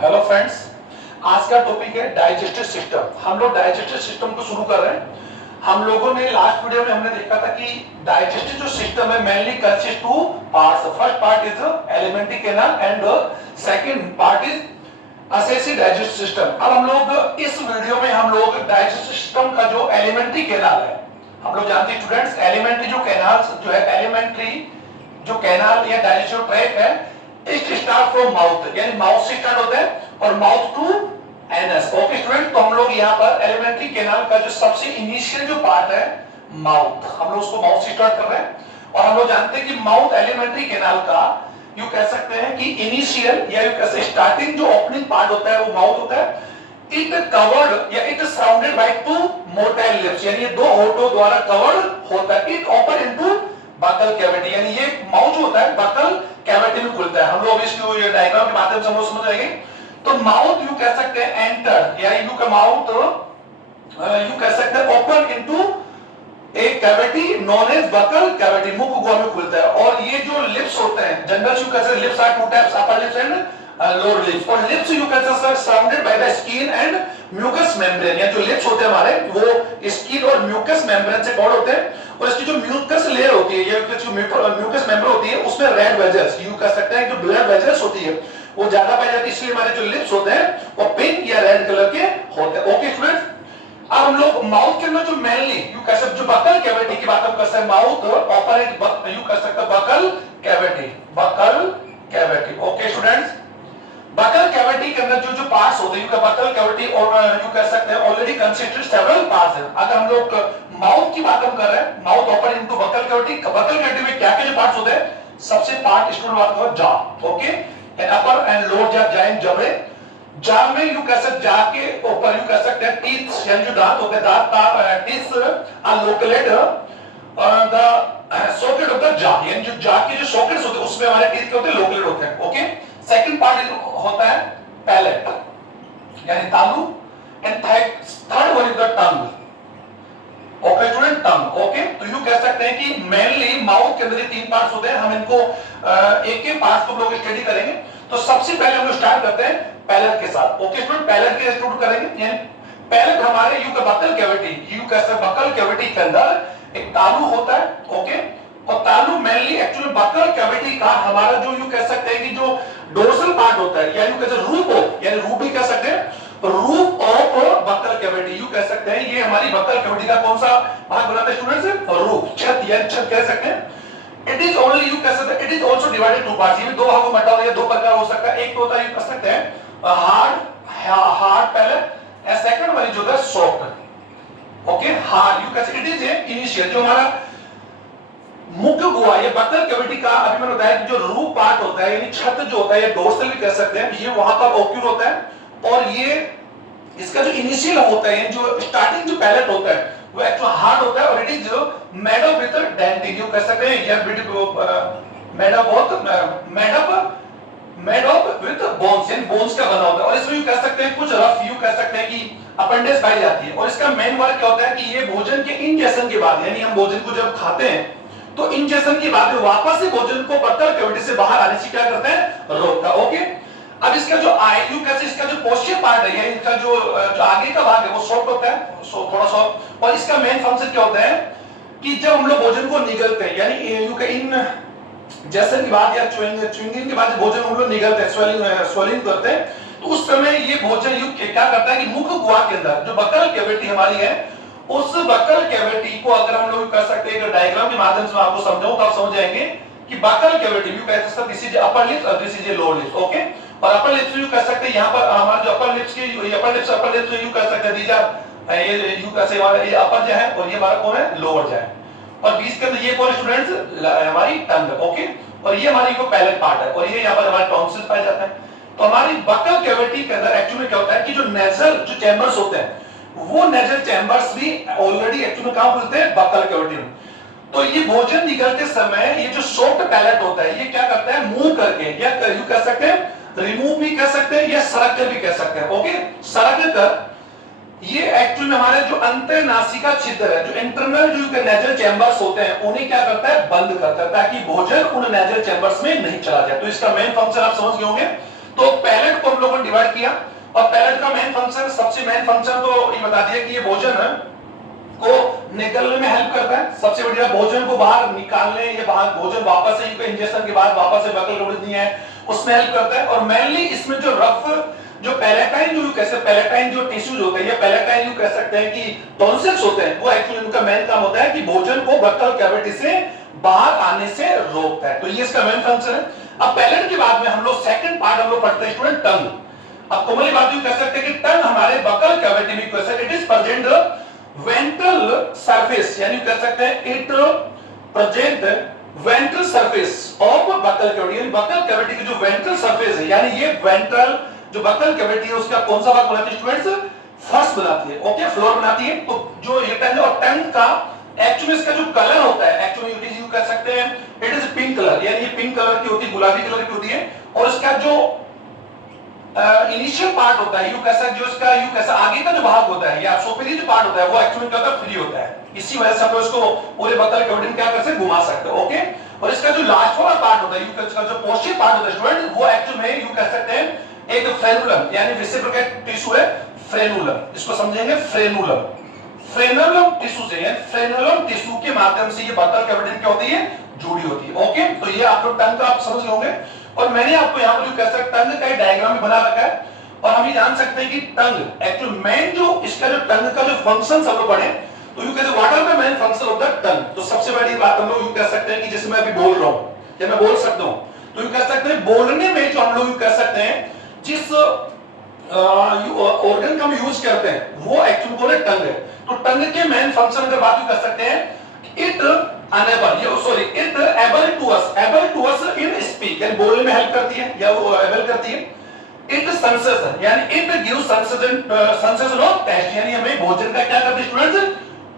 Hello friends, आज का topic है डाइजेस्टिव सिस्टम। हम लोग डाइजेस्टिव सिस्टम को शुरू कर रहे हैं। हम लोगों ने लास्ट वीडियो में हमने देखा था कि डाइजेस्टिव जो सिस्टम है mainly consist two parts. First part is alimentary canal and second part is assessee digestive system. अब हम लोग इस वीडियो में हम लोग डाइजेस्टिव सिस्टम का जो एलिमेंट्री कैनाल है, हम लोग जानते हैं स्टूडेंट्स, एलिमेंट्री जो कैनाल जो है, एलिमेंट्री जो कैनाल या डाइजेस्टिव ट्रैक्ट है, इट स्टार्ट फ्रॉम माउथ, यानी माउथ से स्टार्ट होता है और mouth to anus. Okay student, तो हम लोग यहाँ पर एलिमेंट्री कैनाल का जो सबसे इनिशियल जो पार्ट है माउथ, हम लोग उसको माउथ से स्टार्ट कर रहे हैं। और हम लोग जानते हैं कि माउथ एलिमेंट्री कैनाल का यू कह सकते हैं कि इनिशियल या यू कह सकते स्टार्टिंग जो ओपनिंग पार्ट होता है वो माउथ होता है। इट कवर्ड या it surrounded by two motile lips, यानी ये दो होठों द्वारा कवर्ड होता है। It open into buccal cavity, यानी ये माउथ जो होता है बकल कैविटी में खुलता है। हम लोग इसको ये डायग्राम के माध्यम से हम लोग समझ जाएंगे। तो माउथ यू कह सकते हैं एंटर, यानी यू का माउथ यू कह सकते हैं ओपन इनटू एक cavity known as buccal cavity, मुख गुहा में खुलता है। और ये जो लिप्स होते हैं, जनरल यू कह सकते lips are two types, upper lips and lower lips. और लिप्स यू कह सकते surrounded by the skin and mucus membrane, या जो लिप्स होते हैं हमारे वो स्किन और म्यूकस मेम्ब्रेन से कवर्ड होते हैं। और इसकी जो म्यूकस लेयर होती है, ये जो म्यूकस मेम्ब्रेन होती है, उसमें रेड वेजल्स यू कह सकते हैं जो ब्लड वेजल्स होती है वो ज्यादा पाई जाती है, इसलिए हमारे जो लिप्स होते हैं वो पिंक या रेड कलर के होते हैं। ओके स्टूडेंट्स, अब हम लोग माउथ के अंदर जो मेनली यू कह सकते जो बकल कैविटी की बात हम कर सकते हैं, माउथ ऑपरेट यू कह सकते buccal cavity, buccal cavity. Okay students, buccal cavity के अंदर जो जो पार्ट्स होते हैं यू का बकल कैविटी और यू कह सकते हैं ऑलरेडी कंसिस्टेड सेवरल पार्ट्स हैं। अगर हम लोग माउथ की बात हम कर रहे हैं, mouth open into buccal cavity, buccal cavity में क्या क्या जो पार्ट्स होते हैं, सबसे पार्ट स्टूडेंट बात करो jaw, okay, and upper and lower jaw, giant जबड़े। जॉ में यू कह सकते जॉ के ऊपर यू कह सकते हैं टीथ, यानी जो दांत होते हैं, दांत teeth are located the socket of the jaw, यानी जो जॉ के जो सॉकेट्स होते हैं उसमें हमारे टीथ के होते हैं लोकेटेड होते हैं। ओके, सेकंड पार्ट होता है पैलेट यानी तालू, and third one is the tongue. Okay student, tongue. Okay, तो यू कह सकते हैं कि मेनली माउथ के अंदर ये तीन पार्ट्स होते हैं। हम इनको एक एक पार्ट्स को लोग स्टडी करेंगे। तो सबसे पहले हम लोग स्टार्ट करते हैं पैलेट के साथ। ओके स्टूडेंट, पैलेट के स्टूडेंट करेंगे, यानी पैलेट हमारे यू का बकल कैविटी, यू कह सकते हैं बकल कैविटी के अंदर एक तालू होता है। ओके, और तालू मेनली एक्चुअली बकल कैविटी का हमारा जो यू कह सकते हैं कि जो डोर्सल पार्ट होता है, या यू कह सकते रूफ, यानी रूफ भी कह सकते हैं, roof of buccal cavity you कह सकते हैं, ये हमारी बकल कैविटी का कौन सा भाग बनाता है स्टूडेंट्स, रूफ, छत या छत कह सकते हैं। इट इज ओनली यू कह सकते हैं, it is also divided two parts, ये भी दो भागों में बटा हुआ है, दो प्रकार हो सकता है। एक तो होता है यू कह सकते हैं हार्ड पैलेट, एंड सेकंड वाली जो है सॉफ्ट। ओके, हार्ड यू कह सकते इट इज ए इनिशियल जो हमारा मुख गुहा, ये बकल कैविटी का अभी मैंने बताया कि जो रूफ पार्ट होता है यानी छत जो होता है, ये डोर्सल भी कह सकते हैं, ये वहां पर ओक्यूर होता है। और ये इसका जो इनिशियल होता है, जो स्टार्टिंग जो पैलेट होता है वो एक्चुअली हार्ड होता है, और it is made up with dentin, you कह सकते हैं ये मेड अप विद बोन्स, यानी बोन्स का बना होता है। और इसमें यू कह सकते हैं कुछ रफ यू कह सकते हैं कि अपेंडिक्स पाई जाती है। और इसका मेन वर्क क्या होता है कि ये भोजन के इंजेक्शन के बाद, यानी हम भोजन को जब खाते हैं तो इंजेक्शन के बाद वापस से भोजन को बकल कैविटी से बाहर आने से क्या करते हैं, रोकता है। ओके, अब इसका जो आयु कैसे, इसका जो पोस्टीरियर पार्ट है, यानी इसका जो आगे का भाग है वो सॉफ्ट होता है, थोड़ा सॉफ्ट। और इसका मेन फंक्शन क्या होता है कि जब हम लोग भोजन को निगलते हैं, यानी यू का इन जैसे की बात या च्युइंगिंग के बाद भोजन हम लोग निगलते हैं, स्वेलिंग करते हैं, तो उस समय ये भोजन यू क्या करता है कि मुख गुहा के अंदर जो बकल कैविटी हमारी है, उस बकल कैविटी को अगर हम लोग कर सकते हैं डायग्राम के माध्यम से आपको समझाऊं तो आप समझ जाएंगे कि बकल कैविटी यू कह सकते हैं दिस इज अपर लिप्स और this is lower lips. Okay, और अपर लिप्स यू कह सकते हैं यहां पर हमारा जो अपर लिप्स के अपर लिप्स यू कह सकते हैं दीज आर ये यू कह सकते हमारा ये अपर जो है और ये हमारा कौन है, लोअर जो है। और बीच के अंदर ये कौन स्टूडेंट्स, हमारी टंग। ओके, और ये हमारी को पैलेट पार्ट है, और ये यहां पर हमारे टॉन्सिल्स पाए जाते हैं। तो हमारी बकल कैविटी के अंदर एक्चुअली क्या होता है कि जो नेजल जो चैम्बर्स होते हैं वो नेजल चैम्बर्स भी ऑलरेडी एक्चुअली कहां खुलते हैं, बकल कैविटी में। तो ये भोजन निगलते समय ये जो सॉफ्ट पैलेट होता है ये क्या करता है, मूव करके या यू कह सकते हैं रिमूव भी कह सकते हैं या सरक कर भी कह सकते हैं। ओके, सरक कर ये एक्चुअली हमारे जो अंतर्नासिका छिद्र है, जो इंटरनल जो नेजल चैम्बर्स होते हैं उन्हें क्या करता है, बंद करता है, ताकि भोजन उन नेजल चैम्बर्स में नहीं चला जाए। तो इसका मेन फंक्शन आप समझ गए होंगे। तो पैलेट को हम लोगों ने डिवाइड किया। और पैलेट का मेन फंक्शन, सबसे मेन फंक्शन तो ये बता दिया कि ये भोजन को निकलने में हेल्प करता है, सबसे बढ़िया भोजन को बाहर निकालने, ये बाहर भोजन वापस से इंजेक्शन के बाद वापस से बकल कवटी है उसमें हेल्प करता है। और मेनली इसमें जो रफ जो पैलेटाइन जो कैसे पैलेटाइन जो टिश्यूज होते हैं या पैलेटाइन जो कह सकते हैं कि टॉन्सिल्स होते हैं, वो एक्चुअली उनका मेन काम होता है कि भोजन को बकल कैविटी से बाहर आने से रोकता है। तो ये इसका मेन फंक्शन है। अब पैलेट के बाद में हम लोग सेकंड पार्ट हम लोग पढ़ते हैं स्टूडेंट टंग। अब कॉमनली बात ये कह सकते हैं कि टंग हमारे बकल कैविटी में कैसे it is present ventral surface, यानी कह सकते हैं it present ventral surface of buccal cavity, यानी बकल कैविटी की जो वेंट्रल सरफेस है, यानी ये वेंट्रल जो बकल कैविटी है उसका कौन सा भाग बनाती है स्टूडेंट्स? फर्स्ट बनाती है, ओके, फ्लोर बनाती है। तो जो ये टंग और टंग का एक्चुअली इसका जो कलर होता है एक्चुअली इट इज यू कह सकते हैं इट इज पिंक कलर, यानी ये पिंक कलर की होती है, गुलाबी कलर की होती है। और इसका जो इनिशियल पार्ट होता है, यू कैसा जो इसका यू कैसा आगे का जो भाग होता है या सुपीरियर जो पार्ट होता है वो एक्चुअली क्या होता है? फ्री होता है। इसी वजह से हम लोग इसको पूरे बकल कैविटी में क्या कर सकते हैं? घुमा सकते हैं, ओके। और इसका जो लास्ट वाला पार्ट होता है यू इसका जो पोस्टीरियर पार्ट होता है स्टूडेंट, वो एक्चुअली में यू कह सकते हैं एक फ्रेनुलम, यानी रेसिप्रोकेट टिश्यू है फ्रेनुलम, इसको समझेंगे फ्रेनुलम। फ्रेनुलम टिश्यू से, यानी फ्रेनुलम टिश्यू के माध्यम से ये बकल कैविटी में क्या होती है? जुड़ी होती है, ओके। तो ये आप लोग टंग का आप समझ होंगे। और मैंने आपको यहां पर जो कह सकता टंग का एक डायग्राम भी बना रखा है। और हम ये जान सकते हैं कि टंग एक्चुअल मेन जो इसका जो टंग का जो फंक्शन सब लोग पढ़े, तो यू कहते what are the main function of the tongue. तो सबसे बड़ी बात हम लोग यू कह सकते हैं कि जैसे मैं अभी बोल रहा हूं या मैं बोल सकता हूं, तो यू कह सकते हैं बोलने में जो हम लोग यू कह सकते हैं जिस ऑर्गन का हम यूज करते हैं वो एक्चुअली बोले टंग है। तो टंग के मेन फंक्शन अगर बात कर सकते हैं, इट अनेबल ये sorry it able to us in speak, यानी बोलने में हेल्प करती है या वो एबल करती है। इट सेंसेशन, यानी it gives sensation of taste, यानी हमें भोजन का क्या करती है स्टूडेंट्स?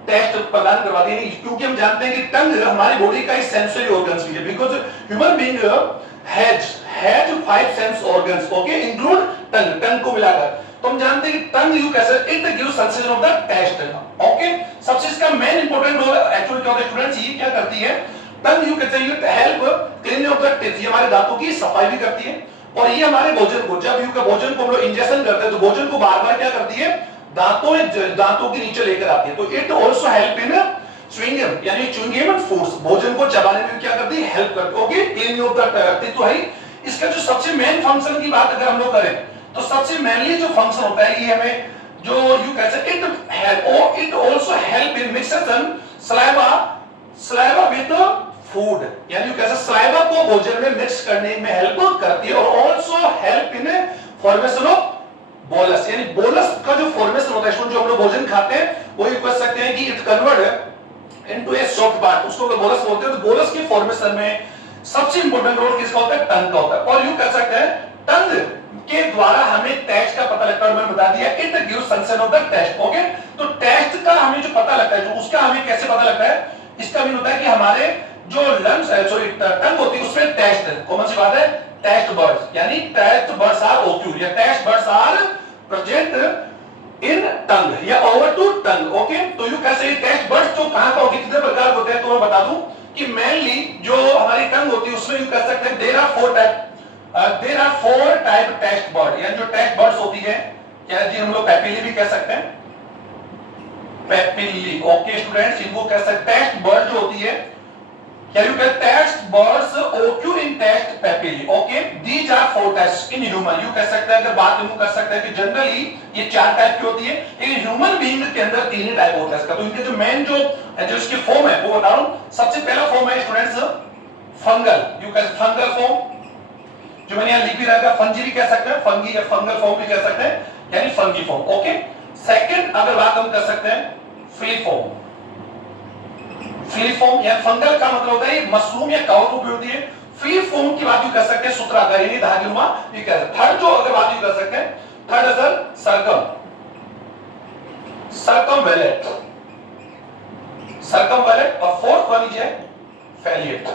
टेस्ट प्रदान करवाती है। क्योंकि हम जानते हैं कि टंग हमारी बॉडी का एक सेंसरी ऑर्गन्स भी है, because human being has 5 sense organs, okay, include tongue को मिलाकर। तो हम जानते हैं कि टंग यू कैसे it gives sensation of the taste, okay. सबसे इसका मेन इंपॉर्टेंट रोल एक्चुअली क्या होता है स्टूडेंट्स? ये क्या करती है टंग? यू कैसे you help cleaning of the teeth, ये हमारे दांतों की सफाई भी करती है। और ये हमारे भोजन को, जब यू का भोजन को हम लोग इंजेक्शन करते हैं तो भोजन को बार-बार क्या करती है? दांतों के नीचे लेकर आती है। तो it also help in chewing gum, यानी च्युइंगम एंड फूड्स, भोजन को चबाने में क्या करती है? हेल्प करती है, okay. Cleaning of the teeth तो है। इसका जो सबसे मेन फंक्शन की बात अगर हम लोग करें तो सबसे मेनली जो फंक्शन होता है ये हमें जो यू कैसे it also help in mixation saliva with food, यानी कैसे सलाइवा को भोजन में मिक्स करने में हेल्प करती है। और also help in formation of bolus, यानी बोलस का जो फॉर्मेशन होता है जो हम लोग भोजन खाते हैं वो ये कह सकते हैं कि it convert into A soft part, उसको बोलस बोलते हैं। तो बोलस के फॉर्मेशन में सबसे इंपॉर्टेंट रोल किसका होता है? टंग का होता है। और यू कह सकते हैं टंग के द्वारा हमें टेस्ट का पता लगता है। मैंने बता दिया it gives sensation of the taste, okay. तो टेस्ट का हमें जो पता लगता है, जो उसका हमें कैसे पता लगता है? इसका मीन होता है कि हमारे जो लंग्स सॉरी टंग होती है उसमें टेस्ट कौन सी बात है? टेस्ट बर्ड्स, यानी टेस्ट बर्ड्स आर ओक्यूर या taste birds are present in tongue या ओवर टू टंग, ओके। तो यू कैसे टेस्ट बर्ड्स जो कहां का होती है, कितने प्रकार होते हैं, तो मैं बता दूं कि मेनली जो हमारी टंग होती है उसमें यू कह सकते हैं there are 4 type taste bird, यानी जो टेस्ट बर्ड्स होती है क्या जी हम लोग पैपिली भी कह सकते हैं, पैपिली, ओके स्टूडेंट्स। इनको कह सकते हैं टेस्ट बर्ड जो होती है क्या you can taste buds occur in taste papillae, okay. These are 4 types in human, you कह सकते हैं अगर बात हम कर सकते हैं कि जनरली ये 4 टाइप की होती है, लेकिन ह्यूमन बीइंग के अंदर 3 ही टाइप होता है इसका। तो इनके जो मेन जो इसके फॉर्म है वो बता रहा हूं। सबसे पहला फॉर्म है students fungal, you can fungal form, जो मैंने यहां लिख भी रखा, फंजी भी कह सकते हैं, फंगी या फंगल फॉर्म भी कह सकते हैं, यानी फंगी फॉर्म, ओके। सेकंड अगर बात हम कर सकते हैं फ्री फॉर्म, फ्री फॉर्म या फंगल का मतलब होता है मशरूम या कवक रूप होती है। फ्री फॉर्म की बात भी कर सकते हैं सूत्राकार यानी धागेनुमा भी कह सकते हैं। थर्ड जो अगर बात भी कर सकते हैं, थर्ड है सर सर्कमवेलेट और फोर्थ वन है फैलिएट,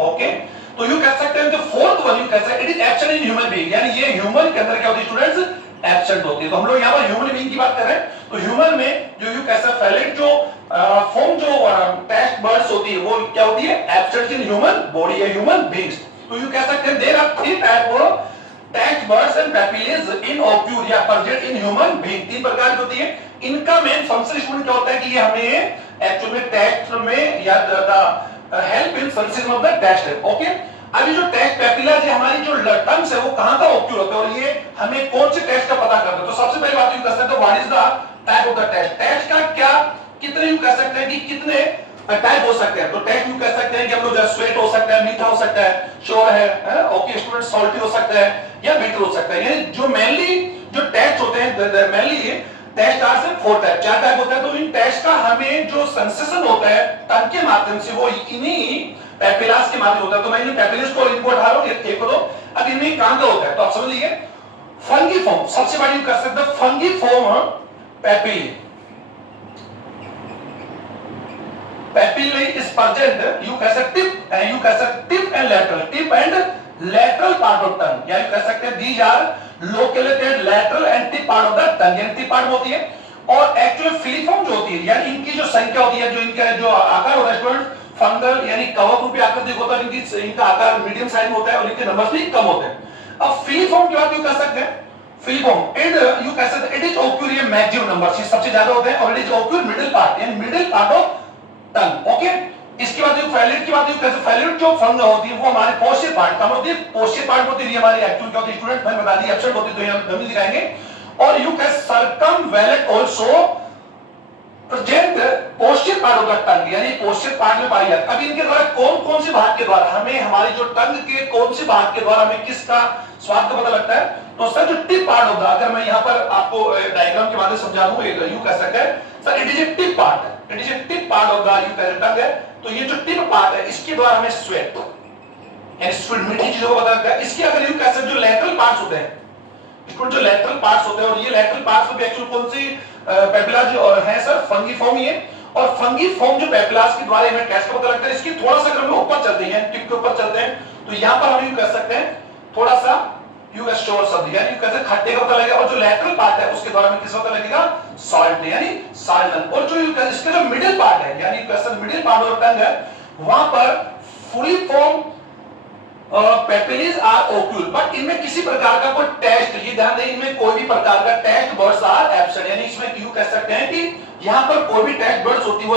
ओके। तो यू कह सकते हैं जो फोर्थ वन यू कह सकते हैं it is absent in human being, यानी ये ह्यूमन के अंदर क्या होती है स्टूडेंट्स? एब्सेंट होती है। तो हम लोग यहां पर ह्यूमन बीइंग की बात कर रहे हैं, तो ह्यूमन में जो यू कह सकते हैं फैलिएट जो फॉर्म जो टेस्ट बर्ड्स होती है वो क्या होती है? एब्सेंट इन ह्यूमन बॉडी या ह्यूमन बीइंग्स। तो यू कह सकते हैं there are 3 type tact buds and papillae in occur या प्रेजेंट इन ह्यूमन बीइंग, तीन प्रकार की होती है। इनका मेन फंक्शन स्टूडेंट क्या होता है कि ये हमें एक्चुअली टैक्ट में या help in sensing of the taste. Okay, अभी जो टैक्ट पैपिला है हमारी जो टंग्स है वो कहां का ओक्यूर होता है और ये हमें कौन से टेस्ट का पता करता है। तो सबसे पहली बात ये कर सकते हैं what is the type of the taste, taste का क्या कितने यू कह सकते हैं कि कितने टाइप हो सकते हैं। तो टेस्ट यू कह सकते हैं कि हम लोग स्वीट हो सकता है, मीठा हो सकता है, श्योर है, ओके स्टूडेंट, सॉल्टी हो सकता है या बिटर हो सकता है। यानी जो मेनली जो टेस्ट होते हैं मेनली टेस्ट आर से 4 टाइप, 4 टाइप होता है। तो इन टेस्ट का हमें जो सेंसेशन होता है टंग के माध्यम से वो इन्हीं पैपिलास के माध्यम होता है। तो मैं इन पैपिलस को इनको उठा रहा हूं एक को, दो अब इनमें कहां का होता है तो आप समझ लीजिए। फंगीफॉर्म सबसे बड़ी कर सकते हैं, fungiform papillae, papillae is present you कह सकते tip and lateral, tip and lateral part of tongue, या यू कह सकते हैं these are located lateral and tip part of the tongue, यानी टिप पार्ट होती है। और एक्चुअल फीलिफॉर्म जो होती है यानी इनकी जो संख्या होती है, जो इनका जो आकार होता है स्टूडेंट, फंगल यानी कवक रूपी आकृति होता है, इनका आकार मीडियम साइज में होता है और इनके नंबर्स भी कम होते हैं। अब फीलिफॉर्म की बात यू कह सकते हैं, फीलिफॉर्म इट यू कह सकते हैं इट इज ओक्यूर, ये मैक्सिमम नंबर सबसे ज्यादा होते हैं, और it is occur middle part यानी middle part of tongue. Okay, इसके बाद फैलिड की बात यू कैसे, फैलिड जो फंगल होती है वो हमारे पोस्चर पार्ट का होती है, पोस्चर पार्ट होती है हमारी एक्चुअल क्या होती है स्टूडेंट मैंने बता दी एब्सेंट होती है तो यहां हम दिखाएंगे। और you can circumvallate also present posterior part of the tongue, यानी पोस्चर पार्ट में पाई जाती है। अब इनके द्वारा कौन कौन से भाग के द्वारा हमें हमारी जो टंग के कौन से भाग के द्वारा हमें किसका स्वाद का पता लगता है। तो सर जो टिप पार्ट ऑफ द, अगर मैं यहां पर आपको डायग्राम के माध्यम से समझा दूं, यू कह सकते हैं sir it is a tip part, it is a tip part of the you कह टंग है। तो ये जो टिप पार्ट है इसके द्वारा हमें स्वेट यानी स्वीट मीठी चीजों को पता लगता है। इसके अगर यू कह सकते जो लेटरल पार्ट्स होते हैं, इसको जो लेटरल पार्ट्स होते हैं, और ये लेटरल पार्ट्स भी एक्चुअली कौन सी पेपिलाज जो है सर फंगीफॉर्म ही है। और फंगीफॉर्म जो पेपिलाज के द्वारा हमें कैसे पता लगता है, इसकी थोड़ा सा अगर हम ऊपर चलते हैं टिप के ऊपर चलते हैं तो यहां पर हम यू कह सकते हैं थोड़ा सा यू कैन श्योर शब्द यानी कैसे खट्टे का पता लगेगा, और जो लेटरल पार्ट है उसके द्वारा हमें किस पता लगेगा सॉल्ट यानी साल्टन। और जो इसका जो मिडिल पार्ट है यानी कैसे मिडिल पार्ट ऑफ टंग है वहां पर फुली फॉर्म पेपिलीज आर ओक्यूल, बट इनमें किसी प्रकार का कोई टेस्ट, ये ध्यान दें इनमें कोई भी प्रकार का टेस्ट बर्ड्स आर एब्सेंट, यानी इसमें यू कह सकते हैं कि यहां पर कोई भी टेस्ट बर्ड्स होती वो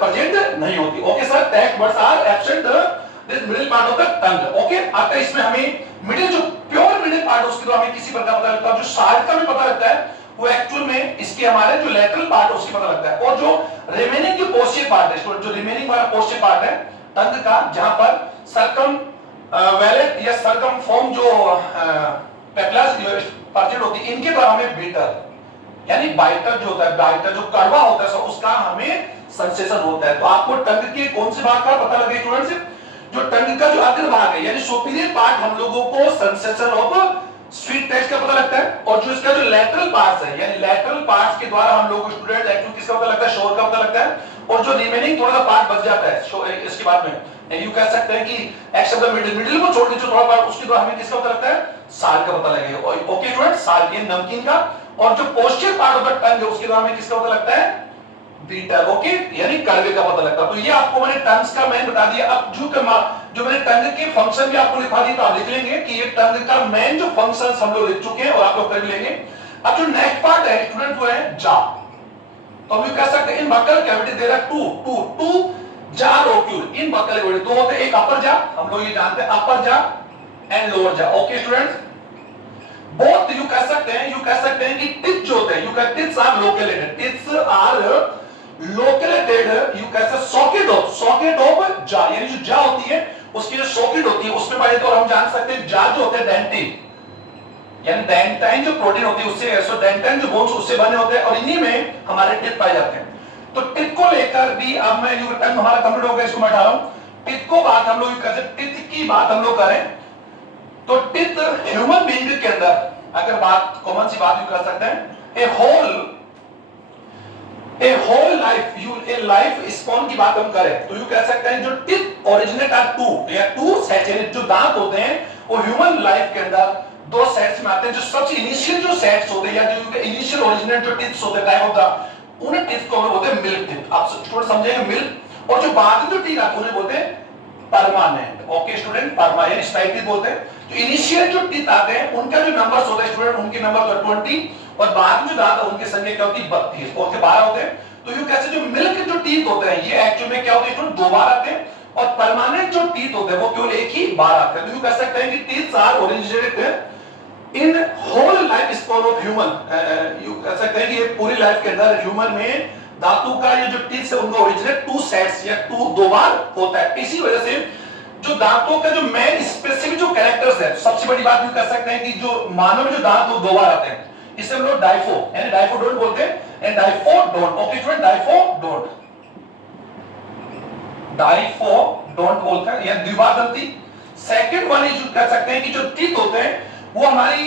प्रेजेंट नहीं होती। Okay sir, taste birds are absent this middle part of the tongue. Okay, आता इसमें हमें मिडिल जो प्योर मिडिल पार्ट उसके द्वारा हमें किसी प्रकार पता लगता है, जो साल्ट का भी पता लगता है वो एक्चुअल में इसके हमारे जो लेटरल पार्ट है उसके पता लगता है। और जो रिमेनिंग जो पोस्चर पार्ट है, जो रिमेनिंग वाला पोस्चर पार्ट है टंग का, जहां पर सर्कम वैलेट या सर्कमफॉर्म जो पेपिलास प्रेजेंट होती है इनके द्वारा हमें बीटर यानी बाइटर जो होता है, बाइटर जो कड़वा होता है उसका हमें सेंसेशन होता है। तो आपको टंग के कौन से भाग का पता लगे स्टूडेंट्स, जो टंग का जो अग्र भाग है यानी सुपीरियर पार्ट हम लोगों को सेंसेशन ऑफ स्वीट टेस्ट का पता लगता है, और जो इसका जो लेटरल पार्ट्स है यानी लेटरल पार्ट्स के द्वारा हम लोग स्टूडेंट एक्चुअली किसका पता लगता है, शोर का पता लगता है। और जो रिमेनिंग थोड़ा सा पार्ट बच जाता है इसके बाद में यू कह सकते हैं कि एक्स ऑफ द मिडिल को छोड़ के जो थोड़ा पार्ट उसके द्वारा हमें किसका पता लगता है, साल का पता लगेगा। ओके स्टूडेंट, साल के नमकीन का। और जो पोस्चर पार्ट ऑफ द टंग है उसके द्वारा हमें किसका पता लगता है, बीटर। ओके, यानी कड़वे का पता लगता है। तो ये आपको मैंने टंग्स का मैंने बता दिया। अब जो मैंने टंग के फंक्शन भी आपको लिखा दिया तो आप लिख लेंगे कि ये टंग का मेन जो फंक्शंस हम लोग लिख चुके हैं और आप लोग कर लेंगे। अब जो नेक्स्ट पार्ट है स्टूडेंट वो है जा। तो हम कह सकते हैं in buccal cavity there are two jaw occur, in buccal cavity दो होते हैं, एक अपर जा हम लोग ये जानते हैं अपर जा एंड लोअर जा। ओके स्टूडेंट्स, बोथ यू कह सकते हैं कि टिप जो होते हैं यू कह tips are located, tips are located you कह सकते सॉकेट ऑफ जा, यानी जो जा होती है उसकी जो सॉकेट होती है उसमें पाए। तो और हम जान सकते हैं जा जो होते हैं डेंटिन यानी डेंटाइन जो प्रोटीन होती है उससे, सो डेंटाइन जो बोन्स उससे बने होते हैं और इन्हीं में हमारे टिप पाए जाते हैं। तो टिप को लेकर भी अब मैं यू टाइम हमारा कंप्लीट हो गया, इसको मैं हटा रहा हूं। टिप को बात हम लोग कर टिप की बात हम लोग करें तो टिप ह्यूमन बीइंग के अंदर अगर बात कॉमन सी बात यू कर सकते हैं, a whole life you a life span की बात हम करें तो यू कह सकते हैं जो tip originate are two sets, जो दांत होते हैं वो ह्यूमन लाइफ के अंदर दो सेट्स में आते हैं। जो सबसे इनिशियल जो सेट्स होते हैं या जो इनिशियल ओरिजिनेट जो टिप्स होते हैं टाइप ऑफ द, उन्हें टिप्स को हम बोलते हैं मिल्क टिप। आप स्टूडेंट समझेंगे मिल्क, और जो बाद में जो टीथ आते हैं उन्हें बोलते हैं permanent. Okay student, permanent spike tip बोलते हैं। तो इनिशियल जो टीथ आते हैं उनका जो नंबर्स होता है स्टूडेंट, उनके नंबर तो 20 और बाद में जो दांत है उनकी संख्या क्या होती है 32 और के 12 होते हैं। तो यू कैसे जो मिल्क जो टीथ होते हैं ये एक्चुअली में क्या होते हैं स्टूडेंट 2 बार आते हैं और परमानेंट जो टीथ होते हैं वो केवल एक ही बार आते हैं। तो यू कह सकते हैं कि teeth are originated in whole life span of human. You कह सकते हैं कि ये पूरी लाइफ के अंदर ह्यूमन में धातु का ये जो टीथ है उनका ओरिजिनेट 2 सेट्स या 2 बार होता है। इसी वजह से जो दांतों का जो मेन स्पेसिफिक जो कैरेक्टर्स है, सबसे बड़ी बात यू कह सकते हैं कि जो मानव जो दांत वो 2 बार आते हैं, इसे हम लोग डाइफो यानी डाइफोडोंट बोलते हैं and diphyodont. Okay student, diphyodont बोलते हैं या द्विबार दंती। सेकंड वन इज कह सकते हैं कि जो टीथ होते हैं वो हमारी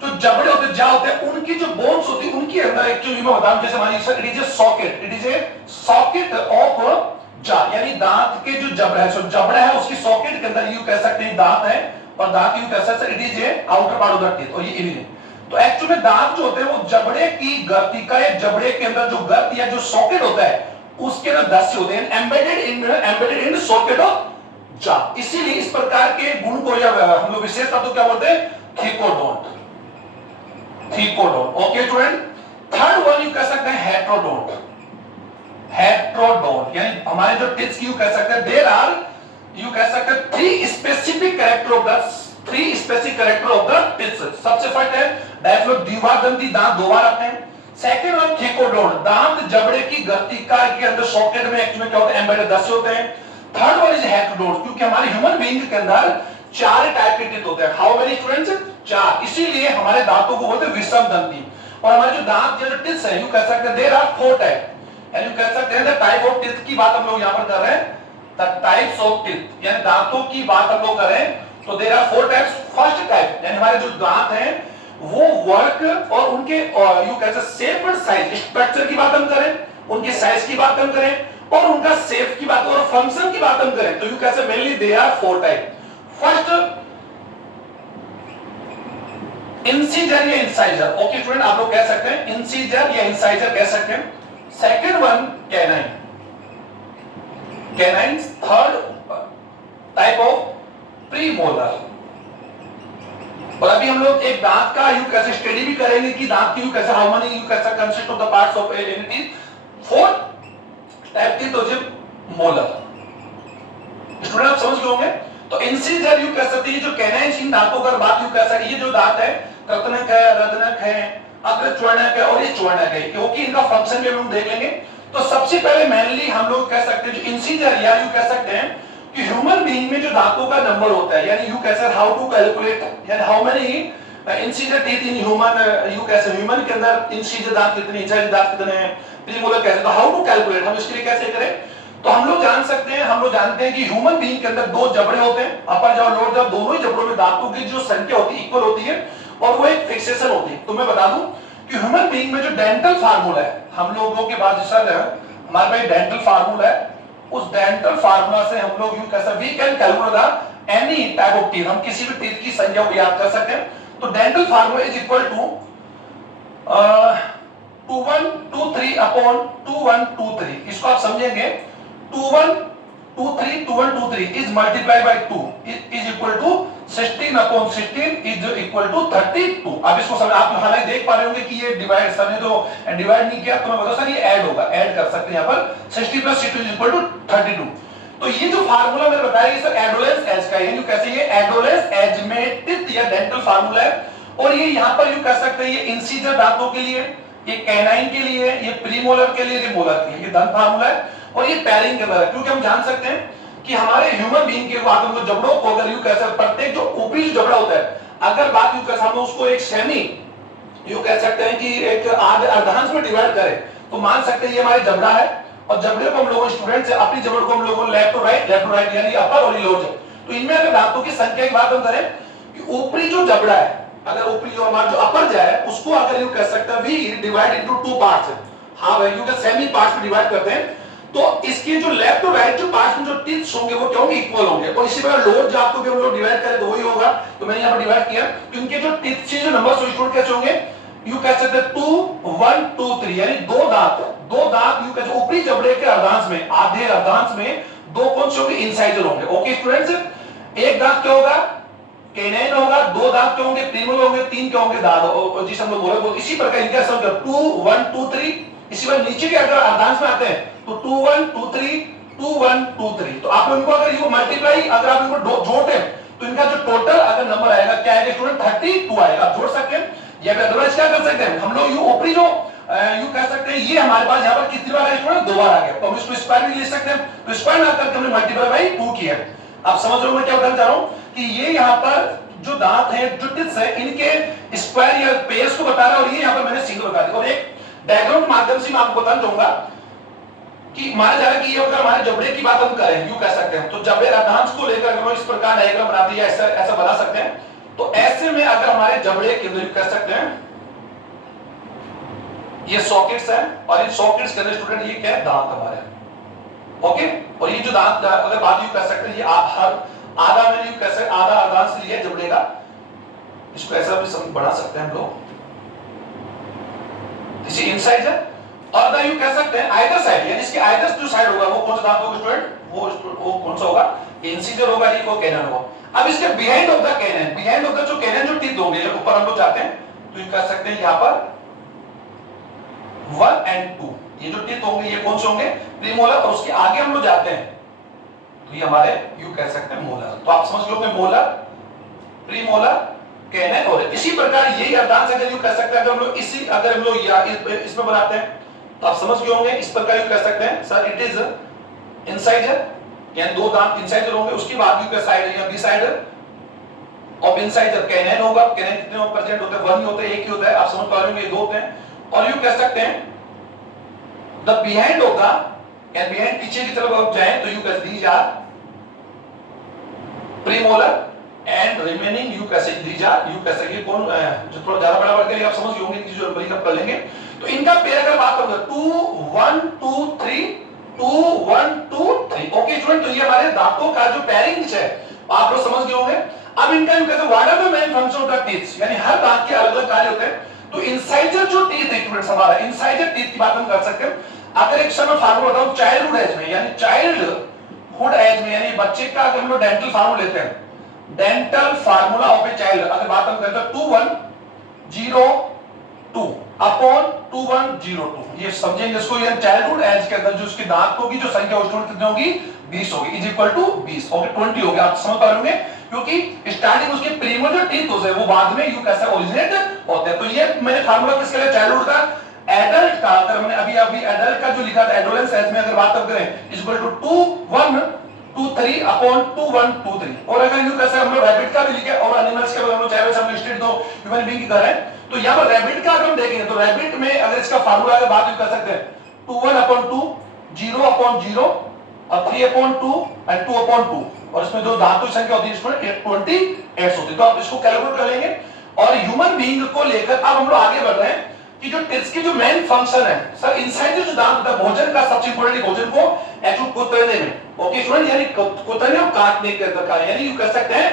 जो जबड़े होते हैं, जा होते हैं, उनकी जो बोन्स होती है उनके अंदर एक्चुअली मैं बताऊं जैसे हमारी it is a socket of जा यानी दांत के जो जबड़ा है, जबड़ा है उसकी सॉकेट के अंदर यू कह सकते हैं दांत है और दांत यू कह सकते हैं it is a outer part of the teeth और ये इनिंग। तो एक्चुअली दांत जो होते हैं वो जबड़े की गर्तिका या जबड़े के अंदर जो गर्त या जो सॉकेट होता है उसके अंदर दस होते हैं एम्बेडेड इन सॉकेट ऑफ जा। इसीलिए इस प्रकार के गुण को या हम लोग विशेषता तो क्या बोलते हैं thecodont. Okay student, third one you कह सकते हैं हेट्रोडोंट। यानी हमारे जो टिप्स की यू कह सकते हैं देयर आर यू कह सकते हैं three specific character of the tips. सबसे फर्स्ट है डायफ्लो द्विबार दंती, दांत 2 बार आते हैं। सेकंड वन थिकोडोंट, दांत जबड़े की गर्तिका के अंदर सॉकेट में एक्चुअली क्या होता है एम्बेडेड 10 होते हैं। थर्ड वन इज हेट्रोडोंट, क्योंकि हमारे ह्यूमन बीइंग के अंदर 4 टाइप के टीथ होते हैं। How many students? 4। इसीलिए हमारे दांतों को बोलते हैं विषम दंती। और हमारे जो दांत या जो टिप्स है यू कह सकते हैं there are 4 type and you कह सकते हैं द टाइप ऑफ टीथ की बात हम लोग यहां पर कर रहे हैं। द टाइप्स ऑफ टीथ यानी दांतों की बात हम लोग कर रहे हैं तो there are 4 types. First type यानी हमारे जो दांत हैं वो वर्क और उनके यू कह सकते शेप और साइज स्ट्रक्चर की बात हम करें, उनके साइज की बात हम करें और उनका शेप की बात और फंक्शन की बात हम करें तो यू कह सकते mainly there are 4 type. First incisor या इंसाइजर। ओके स्टूडेंट, आप लोग कह सकते हैं इंसीजर या इंसाइजर कह सकते हैं। Second one canine. Third type of premolar. और अभी हम लोग एक दांत का यू कैसे स्टडी भी करेंगे कि दांत की यू कैसे हाउ मेनी यू कैसे consist of the parts of any teeth. Fourth type की तो जो मोलर। स्टूडेंट आप समझ गए होंगे। तो इंसीजर यू कह सकते हैं जो कैनाइन इन दांतों का बात यू कह सकते हैं ये जो दांत है कृतनक है, रदनक है, अग्रच्वर्णक है और ये च्वर्णक है, क्योंकि इनका फंक्शन भी हम देख लेंगे। तो सबसे पहले मेनली हम लोग कह सकते हैं जो इंसीजर या यू कह सकते हैं कि ह्यूमन बीइंग में जो दांतों का नंबर होता है यानी यू कैसे हाउ टू कैलकुलेट यानी how many incisor teeth in human you कैसे ह्यूमन के अंदर इंसीजर दांत कितने, इंसाइजर दांत कितने हैं, प्रीमोलर कैसे, तो हाउ टू कैलकुलेट हम इसके लिए कैसे करें। तो हम लोग जानते हैं कि ह्यूमन बीइंग के अंदर 2 जबड़े होते हैं, अपर जब लोअर जब, दोनों ही जबड़ों में दांतों की जो संख्या होती है इक्वल होती है और वो एक फिक्सेशन होती है। तो मैं बता दूं कि ह्यूमन बीइंग में जो डेंटल फार्मूला है हम लोगों के पास सर हमारे पास डेंटल फार्मूला है, उस डेंटल फार्मूला से हम लोग यूं कर सकते we can calculate the any type of teeth, हम किसी भी टीथ की संख्या को याद कर सकते हैं। तो dental formula is equal to 2123 upon 2123। इसको आप समझेंगे 2123 is multiply by 2 is equal to 16 upon 16 is equal to 32। अब इसको समझ आप हालांकि देख पा रहे होंगे कि ये डिवाइड सर ने तो डिवाइड नहीं किया तो मैं बता सर ये ऐड होगा, ऐड कर सकते हैं यहां पर 60 प्लस 16 इज इक्वल टू 32। तो ये जो फार्मूला मैंने बताया ये सर एडोलेंस एज का है, कैसे ये एडोलेंस एज में टिथ या डेंटल फार्मूला है और ये यहां पर यू कह सकते हैं ये इंसीजर दांतों के लिए, ये कैनाइन के लिए, ये प्रीमोलर के लिए, ये मोलर के लिए, ये दंत फार्मूला है और ये पैरिंग के अंदर है। क्योंकि हम जान सकते हैं कि हमारे ह्यूमन बीइंग के बाद हम जबड़ों को अगर यू कह सकते प्रत्येक जो ऊपरी जो जबड़ा होता है अगर बात यू कह हम उसको एक सेमी यू कह सकते हैं कि एक अर्धांश में डिवाइड करें तो मान सकते हैं ये हमारे जबड़ा है और जबड़े को हम लोगों स्टूडेंट से अपनी जबड़ को हम लोगों लेफ्ट टू राइट यानी अपर और लोअर। तो इनमें अगर दांतों की संख्या की बात हम करें कि ऊपरी जो जबड़ा है अगर ऊपरी जो हमारा जो अपर जाए उसको अगर यू कह सकते हैं वी डिवाइड इनटू 2 पार्ट्स। हां भाई यू कह सेमी पार्ट्स में डिवाइड करते हैं तो इसके जो लेफ्ट और राइट जो पार्ट्स में जो टीथ्स होंगे वो क्या होंगे इक्वल होंगे और इसी प्रकार लोअर जात को भी हम लोग डिवाइड करें तो वही होगा। तो मैंने यहां पर डिवाइड किया तो इनके जो टीथ्स के जो नंबर्स स्टूडेंट कैसे होंगे यू कह सकते हैं 2 1 2 3 यानी दो दांत यू कह जो ऊपरी जबड़े के अर्धांश में आधे अर्धांश में 2 कौन से होंगे इंसाइजर होंगे। ओके स्टूडेंट्स, एक दांत क्या होगा कैनाइन होगा, दो दांत के होंगे, प्रीमोलर होंगे, तीन के होंगे दांत, जिसे हम लोग मोलर बोलते हैं। इसी प्रकार इनका सम 2 1 2 3। इसी बार नीचे के अगर अर्धांश में आते हैं तो 2 1 2 3 2 1 2 3। तो आप इनको अगर ये मल्टीप्लाई अगर आप इनको जोड़ते हैं तो इनका जो टोटल अगर नंबर आएगा क्या आएगा स्टूडेंट 32 आएगा। आप जोड़ सकते हैं या फिर अदरवाइज क्या कर सकते हैं हम लोग यू ऊपरी जो यू कह सकते हैं ये हमारे पास यहाँ पर कितनी बार है स्टूडेंट, दो बार आ गया, तो हम इसको स्क्वायर भी ले सकते हैं। तो स्क्वायर ना करके हमने मल्टीप्लाई बाई 2 किया। आप समझ रहे हो मैं क्या बताना चाह रहा हूं कि ये यहाँ पर जो दांत है जो टिप्स है इनके स्क्वायर या पेयर्स को बता रहा है और ये यहाँ पर मैंने सिंगल बता दिया। और एक डायग्राम के माध्यम से मैं आपको बताना चाहूंगा कि माना जा रहा है कि ये अगर हमारे जबड़े की बात हम करें यूं कह सकते हैं तो जबड़े अर्धांश को लेकर अगर हम इस प्रकार डायग्राम बना दिया ऐसा ऐसा बना सकते हैं। तो ऐसे में अगर हमारे जबड़े के अंदर कह सकते हैं ये सॉकेट्स हैं और इन सॉकेट्स के अंदर स्टूडेंट ये क्या है दांत हमारे, ओके। और ये जो दांत अगर बात यूं कह सकते हैं ये हर आधा में यूं कह सकते हैं आधा अर्धांश लिया जबड़े का, इसको ऐसा भी समझ बढ़ा सकते हैं हम लोग, इसी इनसाइजर और द यू कह सकते हैं आइदर साइड, यानी इसके आइदर जो साइड होगा वो कौन सा दांत होगा स्टूडेंट, वो कौन सा होगा इंसिजर होगा ये वो कैनन होगा। अब इसके behind of the canine, behind of the जो कैनन जो टीथ होंगे जब ऊपर हम लोग जाते हैं तो ये कह सकते हैं यहां पर 1 and 2 ये जो टीथ होंगे ये कौन से होंगे प्रीमोलर, और उसके आगे हम लोग जाते हैं तो ये हमारे यू कह सकते हैं मोलर। तो आप समझ लो मोलर, प्रीमोलर, कैनन और इसी प्रकार यही अर्धांश अगर यू कह सकते हैं अगर हम लोग इसी अगर हम लोग या इसमें बनाते हैं तो आप समझ गए होंगे इस प्रकार यू कह सकते हैं सर इट इज इंसाइजर, यानी दो दांत इंसाइजर होंगे, उसके बाद यू कह साइड या बी साइड और इंसाइजर कैनन होगा। कैनन कितने परसेंट होते हैं, 1 ही होते हैं, एक ही होता है, आप समझ पा रहे होंगे, ये दो होते हैं। और यू कह सकते हैं द बिहाइंड होगा एंड बिहाइंड पीछे की तरफ आप जाएं तो यू कह these are premolar and remaining you कैसे दीज आर यू कैसे ये कौन जो थोड़ा ज्यादा बड़ा करके आप समझ गए होंगे कि जो नंबरिंग आप कर लेंगे। तो इनका पेयर अगर बात करूंगा 2 1 2 3 2 1 2 3, ओके स्टूडेंट। तो ये हमारे दांतों का जो पेयरिंग है आप लोग समझ गए होंगे। अब इनका यू कहते हैं what are the main function of the teeth, यानी हर दांत के अलग-अलग कार्य होते हैं। तो इंसाइजर जो टीथ है स्टूडेंट्स हमारा इंसाइजर टीथ की बात हम कर सकते हैं। अगर एक समय फार्मूला बताऊं चाइल्डहुड एज में, यानी चाइल्डहुड एज में यानी बच्चे का अगर हम लोग डेंटल फार्मूला लेते हैं, dental formula of a child अगर बात हम करते हैं 2102 अपॉन 2102 ये समझेंगे इसको, ये चाइल्डहुड एज के अंदर जो उसके दांतों की जो संख्या उसमें कितनी होगी 20 होगी इज इक्वल टू 20, ओके 20 हो गया। आप समझ पा रहे क्योंकि स्टार्टिंग उसके प्रीमो जो टीथ होते हैं वो बाद में यू कैसे ओरिजिनेट होते हैं। तो ये मैंने फार्मूला किसके लिए चाइल्डहुड का, एडल्ट का अगर हमने अभी एडल्ट का जो लिखा था एडोलेंस एज में अगर बात करें इज इक्वल टू 2123 अपॉन 2123। और अगर यू कैसे हम लोग रैबिट का भी लिखे और एनिमल्स का भी हम लोग चाहे हम स्टेट दो ह्यूमन बीइंग की कर रहे हैं तो यहां पर रैबिट का अगर हम देखेंगे तो रैबिट में अगर इसका फार्मूला अगर बात कर सकते हैं 21/2 0/0 और 3/2 एंड 2/2 और इसमें जो धातु की संख्या होती है इसमें 28 होती है। तो आप इसको कैलकुलेट कर लेंगे। और ह्यूमन बीइंग को लेकर अब हम लोग आगे बढ़ रहे हैं कि जो टिप्स की जो मेन फंक्शन है सर इनसाइड जो दांत होता है भोजन का सबसे इंपॉर्टेंट भोजन को एक्चुअली कुतरने में, ओके स्टूडेंट, यानी कुतरने और काटने के अंदर का यानी यू कह सकते हैं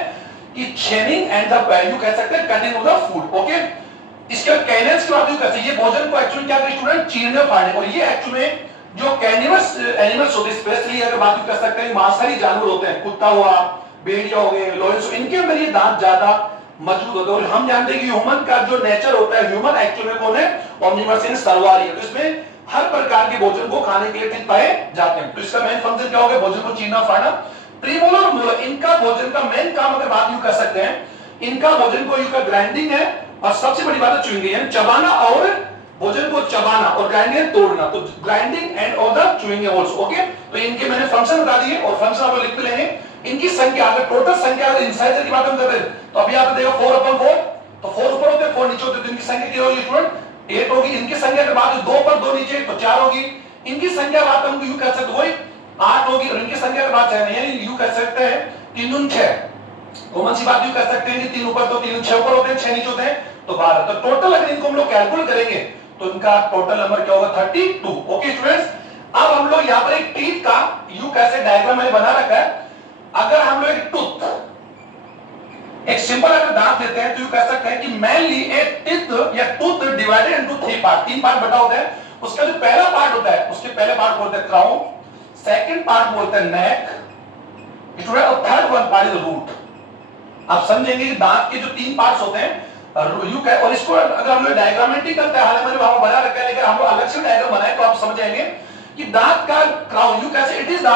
कि चेनिंग एंड द यू कह सकते हैं cutting of the food, okay. इसके कैनल्स की बात करते हैं ये भोजन को एक्चुअली क्या करते स्टूडेंट चीरने और फाड़ने, और ये एक्चुअली जो कैनिवस एनिमल्स होते हैं स्पेशली अगर बात कर सकते हैं मांसाहारी जानवर होते हैं, कुत्ता हुआ, भेड़िया हो गए, लॉयंस, इनके अंदर ये दांत ज्यादा मजबूत होते हैं। और हम जानते हैं कि ह्यूमन का जो नेचर होता है ह्यूमन एक्चुअली में कौन है ओमनिवरस यानी सर्वहारी है, तो इसमें हर प्रकार के भोजन को खाने के लिए टिप पाए जाते हैं। तो इसका मेन फंक्शन क्या होगा भोजन को चीरना फाड़ना। प्रीमोलर और मोलर इनका भोजन का मेन काम अगर बात यू कर सकते हैं इनका भोजन को यू का ग्राइंडिंग है और सबसे बड़ी बात है चुइंग यानी चबाना और भोजन को चबाना और ग्राइंडिंग तोड़ना, तो ग्राइंडिंग एंड और द चुइंग आल्सो, ओके। तो इनके मैंने फंक्शन बता दिए और फंक्शन आप लिख लेंगे। इनकी संख्या अगर टोटल संख्या अगर इंसाइजर की बात हम कर रहे हैं तो अभी आप देखो 4/4 तो 4 ऊपर होते हैं 4 नीचे होते हैं, तो इनकी संख्या क्या होगी स्टूडेंट 8 होगी। इनकी संख्या अगर बात 2 पर 2 नीचे तो 4 होगी। इनकी संख्या बात हम यू कह सकते वही 8 होगी और इनकी संख्या की बात है यानी यू कह सकते हैं 3 दूनी 6, कॉमन सी बात यू कह सकते हैं कि 3 ऊपर तो 3 6 ऊपर होते हैं 6 नीचे होते हैं तो 12। तो टोटल अगर इनको हम लोग कैलकुलेट करेंगे तो इनका टोटल नंबर क्या होगा 32, ओके स्टूडेंट्स। अब हम लोग यहां पर एक टीथ का यू कैसे डायग्राम मैंने बना रखा है। अगर हम लोग एक टूथ एक सिंपल अगर दांत लेते हैं तो यू कह सकते हैं कि मेनली एक टीथ या tooth divided into 3 part, 3 part बटा होता है। उसका जो पहला पार्ट होता है उसके पहले पार्ट बोलते हैं क्राउन, सेकंड पार्ट बोलते हैं नेक स्टूडेंट और third one part is root, आप समझेंगे कि दांत के जो 3 पार्ट्स होते हैं यू कह, और इसको अगर हम लोग डायग्रामेटिक करते हैं, हालांकि मैंने वहां बना रखा है, लेकिन हम लोग अलग से डायग्राम बनाए तो आप समझ जाएंगे कि दांत का क्राउन यू कैसे it is the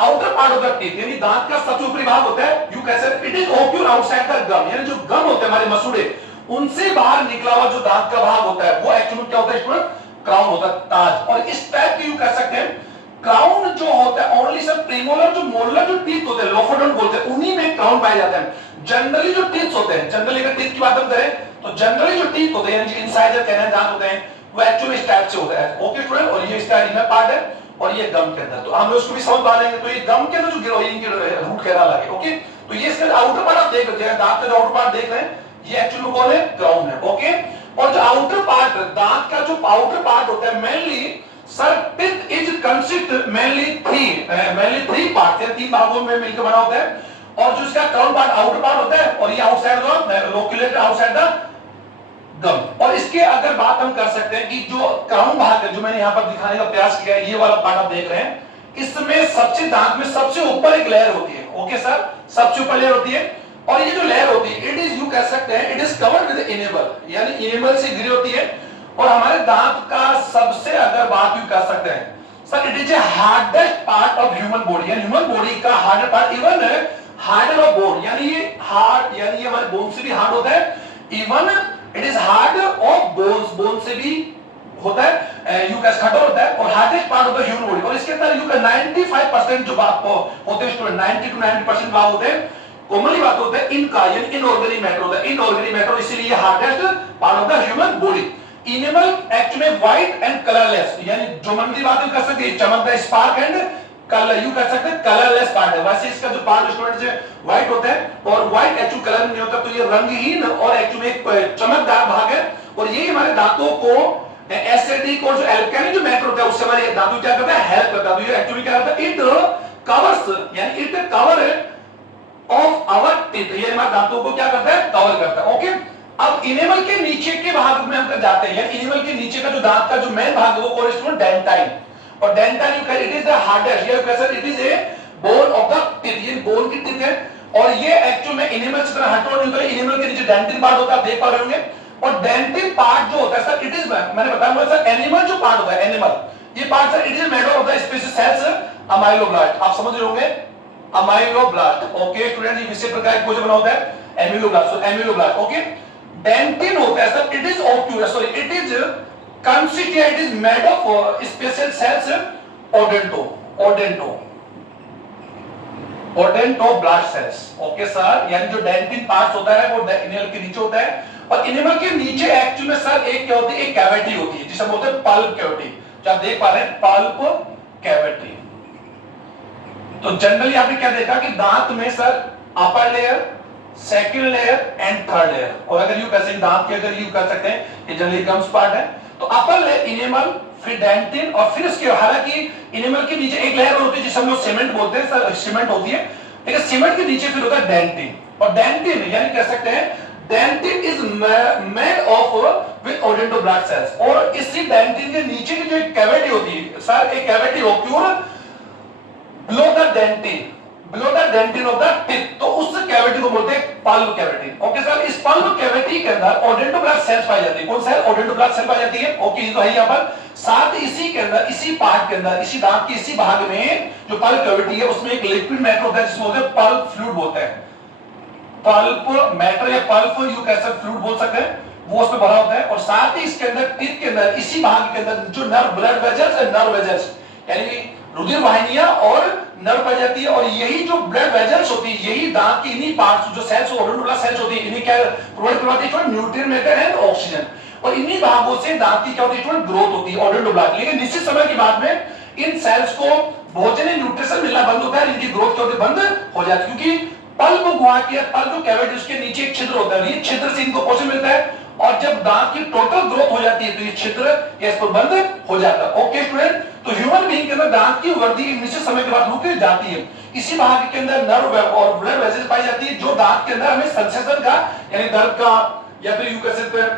outer part of the teeth, यानी दांत का सबसे ऊपरी भाग होता है, यू कैसे it is occur outside the gum, यानी जो गम होते हैं हमारे मसूड़े उनसे बाहर निकला हुआ जो दांत का भाग होता है वो एक्चुअली क्या होता है स्टूडेंट, क्राउन होता है, ताज। और इस टाइप की यू कह सकते हैं क्राउन जो होता है ओनली सर प्रीमोलर जो मोलर जो टीथ होते हैं लोफोडोंट बोलते हैं उन्हीं में क्राउन पाए जाते हैं। जनरली जो टीथ होते हैं, जनरली अगर टीथ की बात हम करें तो जनरली जो टीथ होते हैं यानी इंसाइजर कैनल दांत होते हैं वो एक्चुअली इस टाइप से होता है। ओके स्टूडेंट, और ये इसका इनर पार्ट है और ये गम के अंदर, तो हम लोग इसको भी समझ पा लेंगे। तो ये गम के अंदर जो गिरोइन की रूट कैनाल है, ओके, तो ये इसका आउटर पार्ट आप देख रहे हैं, दांत का जो आउटर पार्ट देख रहे हैं ये एक्चुअली कौन है, क्राउन है। ओके, और जो आउटर पार्ट दांत का जो आउटर पार्ट होता है mainly sir teeth is consist mainly three part है, 3 भागों में मिलकर बना होता है, और जो इसका क्राउन पार्ट आउटर पार्ट होता है और ये आउटसाइड जो लोक्युलेट आउटसाइड द गम। और इसके अगर बात हम कर सकते हैं कि जो क्राउन भाग है जो मैंने यहां पर दिखाने का प्रयास किया है, ये वाला पार्ट आप देख रहे हैं, इसमें सबसे दांत में सबसे ऊपर एक लेयर होती है। ओके सर, सबसे ऊपर लेयर होती है, और ये जो लेयर होती है इट इज यू कह सकते हैं it is covered with enable, यानी इनेबल से घिरी होती है। और हमारे दांत का सबसे अगर बात यू कर सकते हैं sir it is a hardest part of human body, यानी ह्यूमन बॉडी का hardest part, even harder of bone, यानी ये हार्ड यानी ये हमारे बोन से भी हार्ड होता है, even it is hard of bones, bone से भी होता है, यू कैसे कठोर होता है, और hardest part of the human body. और इसके अंदर यू का 95% जो बात होते हैं स्टूडेंट 90 to 90% भाग होते हैं, कॉमनली बात होते हैं इनका, यानी इनऑर्गेनिक मैटर होता है, इनऑर्गेनिक मैटर, इसीलिए hardest part of the human body. Enable actually white and colourless, यानी जो मंदी बात कर सकते हैं चमकता स्पार्क एंड कलर, यू कर सकते हैं कलरलेस पार्ट है। वैसे इसका जो पार्ट स्टूडेंट से व्हाइट होता है और व्हाइट एक्चुअली कलर नहीं होता, तो ये रंगहीन और एक्चुअली एक चमकदार भाग है, और ये हमारे दांतों को एसिडिक और जो एल्कली जो मैटर होता है उससे हमारे दांतों क्या करता है, हेल्प करता है। तो ये एक्चुअली क्या करता है, इट कवर्स, यानी it cover of our teeth, ये हमारे दांतों को क्या करता है, कवर करता है। ओके, अब इनेबल के नीचे के भाग में हम जाते हैं, यानी इनेबल के नीचे का जो दांत का जो मेन भाग है वो कॉरेस्पॉन्ड डेंटाइन, और dentine you can it is the hardest, ये कैसे it is a bone of the teeth, ये बोन की टीथ है, और ये एक्चुअल में इनेबल से तरह हटो नहीं, इनेबल के नीचे डेंटिन पार्ट होता है, आप देख पा रहे होंगे। और डेंटिन पार्ट जो होता है सर इट इज, मैंने बताया सर एनिमल जो पार्ट होता है एनिमल, ये part sir it is made of the special cells ameloblast, आप समझ रहे होंगे अमाइलोब्लास्ट। ओके स्टूडेंट, ये विशेष प्रकार का कोशिका बना होता है एमिलोब्लास्ट, तो एमिलोब्लास्ट। ओके, डेंटिन होता है sir it is occur, sorry it is consist, it is made of special cells odontoblast cells. Okay sir, यानी जो डेंटिन पार्ट्स होता है वो इनेबल के नीचे होता है, और इनेबल के नीचे एक्चुअली में सर एक क्या होती है, एक कैविटी होती है जिसे बोलते हैं पल्प कैविटी, जो आप देख पा रहे हैं पल्प कैविटी। तो जनरली आपने क्या देखा कि दांत में sir upper layer, second layer and third layer, और अगर यू कैसे दांत के अगर यू कर सकते हैं ये जनरली गम्स पार्ट है, तो अपर लेयर इनेमल, फिर डेंटिन, और फिर इसके हालांकि इनेमल के नीचे एक लेयर होती है जिसे हम लोग सीमेंट बोलते हैं सर, सीमेंट होती है, लेकिन सीमेंट के नीचे फिर होता है डेंटिन, और डेंटिन यानी कह सकते हैं dentin is made of with odontoblast cells, और इसी डेंटिन के नीचे की जो एक कैविटी होती है सर, एक cavity occur below the dentin of the teeth, तो उस कैविटी को बोलते हैं पल्प कैविटी। ओके सर, इस पल्प कैविटी के अंदर ओडेंटोब्लास्ट सेल्स पाई जाती है, कौन सा है, ओडेंटोब्लास्ट सेल पाई जाती है। ओके, ये तो है यहाँ पर, साथ इसी के अंदर, इसी पार्ट के अंदर, इसी दांत के इसी भाग में जो पल्प कैविटी है उसमें एक लिक्विड मैटर होता है जिसको बोलते हैं पल्प फ्लूइड बोलते हैं, पल्प मैटर या पल्प यू कैसे फ्लूइड बोल सकते हैं, वो उसमें भरा होता है, और साथ ही इसके अंदर टीथ के अंदर इसी भाग के अंदर जो नर्व ब्लड वेजल्स और नर्व वेजल्स यानी रुधिर वाहिनियां और नर्व पाई जाती है, और यही जो ब्लड वेजल्स होती है यही दांत की इन्हीं पार्ट्स जो सेल्स ओडेंटोब्लास्ट सेल्स होती है इन्हीं क्या प्रोवाइड करवाती है, न्यूट्रिएंट मेटर एंड ऑक्सीजन, और इन्हीं भागों से दांत की क्या होती है, ग्रोथ होती है ओडेंटोब्लास्ट। लेकिन निश्चित समय के बाद में इन सेल्स को भोजन न्यूट्रिशन मिलना बंद होता है, इनकी ग्रोथ क्या होती है, बंद हो जाती है, क्योंकि पल्प गुहा की पल्प कैविटी उसके नीचे एक छिद्र होता है, ये छिद्र से इनको पोषण मिलता है, और जब दांत की टोटल ग्रोथ हो जाती है तो ये छिद्र इस पर बंद हो जाता है। ओके स्टूडेंट, तो ह्यूमन बीइंग के अंदर दांत की वृद्धि निश्चित समय के बाद रुक जाती है, इसी भाग के अंदर नर्व और ब्लड वेसल्स पाई जाती है जो दांत के अंदर हमें सेंसेशन का यानी दर्द का या फिर यू कह सकते हैं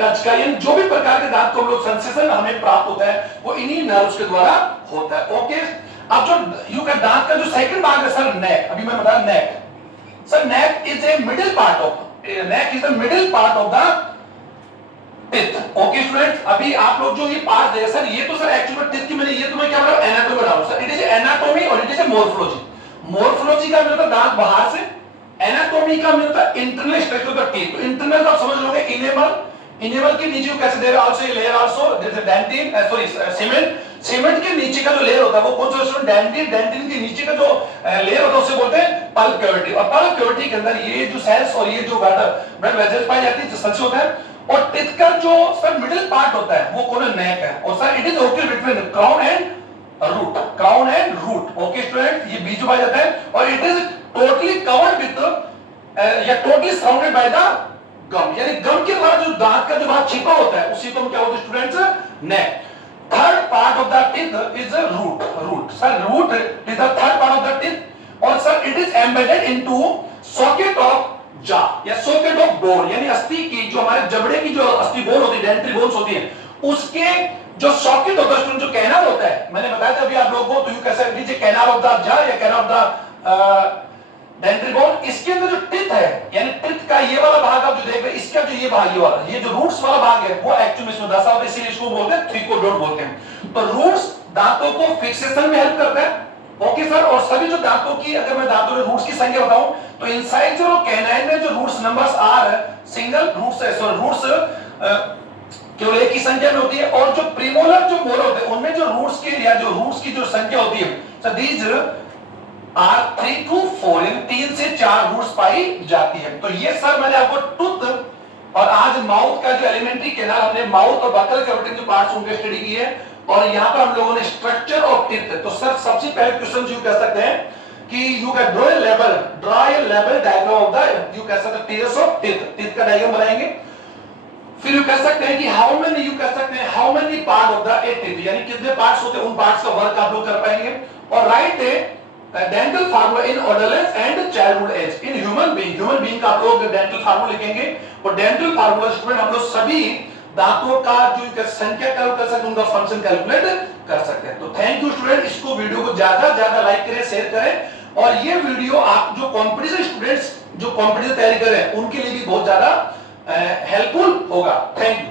टच का, यानी जो भी प्रकार के दांत को हम लोग सेंसेशन हमें प्राप्त होता है वो इन्हीं नर्व्स के द्वारा होता है। ओके, अब जो यू का दांत का जो सेकंड भाग है सर नेक, अभी मैं बता नेक, sir neck is a middle part of neck is the middle part of the teeth. Okay students, अभी आप लोग जो ये पार्ट है सर, ये तो सर एक्चुअली टीथ की मैंने ये तो मैं क्या बोला एनाटॉमी बना रहा हूं सर. इट इज एनाटॉमी और इट इज मोर्फोलॉजी. मोर्फोलॉजी का मतलब दांत बाहर से, एनाटॉमी का मतलब internal structure of the teeth. तो इंटरनल आप समझ लोगे इनेमल, इनेमल के नीचे कैसे दे रहा है also layer also there is dentin sorry cement. Cement के नीचे का जो लेयर होता है वो कौन सा स्टूडेंट डेंटिन. डेंटिन के नीचे का जो लेयर होता है उसे बोलते हैं पल्प कैविटी. और पल्प कैविटी के अंदर ये जो सेल्स और ये जो ब्लड वेसल्स पाई जाती है जिससे होता है. और टीथ का जो सर मिडिल पार्ट होता है वो कौन है नेक है. और sir it is located between crown and root. Crown and root. Okay student, ये बीच में पाया जाता है और it is totally covered with या totally surrounded by the gum. यानी गम के द्वारा जो दांत का जो भाग छिपा होता है उसी को हम क्या बोलते हैं students neck. Third part of the teeth is root. Root sir root is the third part of the teeth. और sir it is embedded into socket of jaw या सॉकेट ऑफ बोन. यानी अस्थि की जो हमारे जबड़े की जो अस्थि बोन होती है, डेंटरी बोन्स होती है, उसके जो सॉकेट होता है जो कैनाल होता है, मैंने बताया था अभी आप लोगों को, तो यू कैसे लीजिए कैनाल ऑफ द जा या canal of the dentary bone. इसके अंदर जो टीथ है यानी टीथ का ये वाला भाग आप जो देख रहे हैं, इसका जो ये भाग ये वाला ये जो रूट्स वाला भाग है वो एक्चुअली इसमें दसा होता है, इसीलिए इसको बोलते हैं थ्रीकोडोन बोलते हैं. तो रूट्स दांतों को फिक्सेशन में हेल्प करता है. ओके सर, और सभी जो दांतों की अगर मैं दांतों में रूट्स की संख्या बताऊं तो इंसाइजर और कैनाइन में जो roots numbers are single roots है, सो रूट्स केवल एक की संख्या में होती है. और जो प्रीमोलर जो मोलर होते हैं उनमें जो रूट्स के या जो रूट्स की जो संख्या होती है सो दीज आर 3 to 4 इन 3 से 4 रूट्स पाई जाती है. तो ये सर मैंने आपको टूथ और आज माउथ का जो एलिमेंट्री कैनाल हमने माउथ और बकल कैविटी जो पार्ट्स उनके स्टडी की है. और यहां पर हम लोगों ने स्ट्रक्चर ऑफ टीथ. तो सर सबसे पहले क्वेश्चन यू कह सकते हैं कि you can draw a level diagram of the you कह सकते हैं टीथ ऑफ टीथ. टीथ का डायग्राम बनाएंगे. फिर यू कह सकते हैं कि हाउ मेनी यू कह सकते हैं how many part of the A teeth यानी कितने पार्ट्स होते हैं, उन पार्ट्स का वर्क आप लोग कर पाएंगे. और write a dental formula in adolescence and childhood age in human being का आप लोग डेंटल फार्मूला लिखेंगे. और डेंटल फार्मूला स्टूडेंट हम लोग सभी दांतों का जो संख्या कैलकुलेट कर सकते हैं, उनका फंक्शन कैलकुलेट कर सकते हैं. तो थैंक यू स्टूडेंट. इसको वीडियो को ज्यादा लाइक करें, शेयर करें. और ये वीडियो आप जो कॉम्पिटिशन स्टूडेंट्स जो कॉम्पिटिशन तैयारी कर रहे हैं उनके लिए भी बहुत ज्यादा हेल्पफुल होगा. Thank you.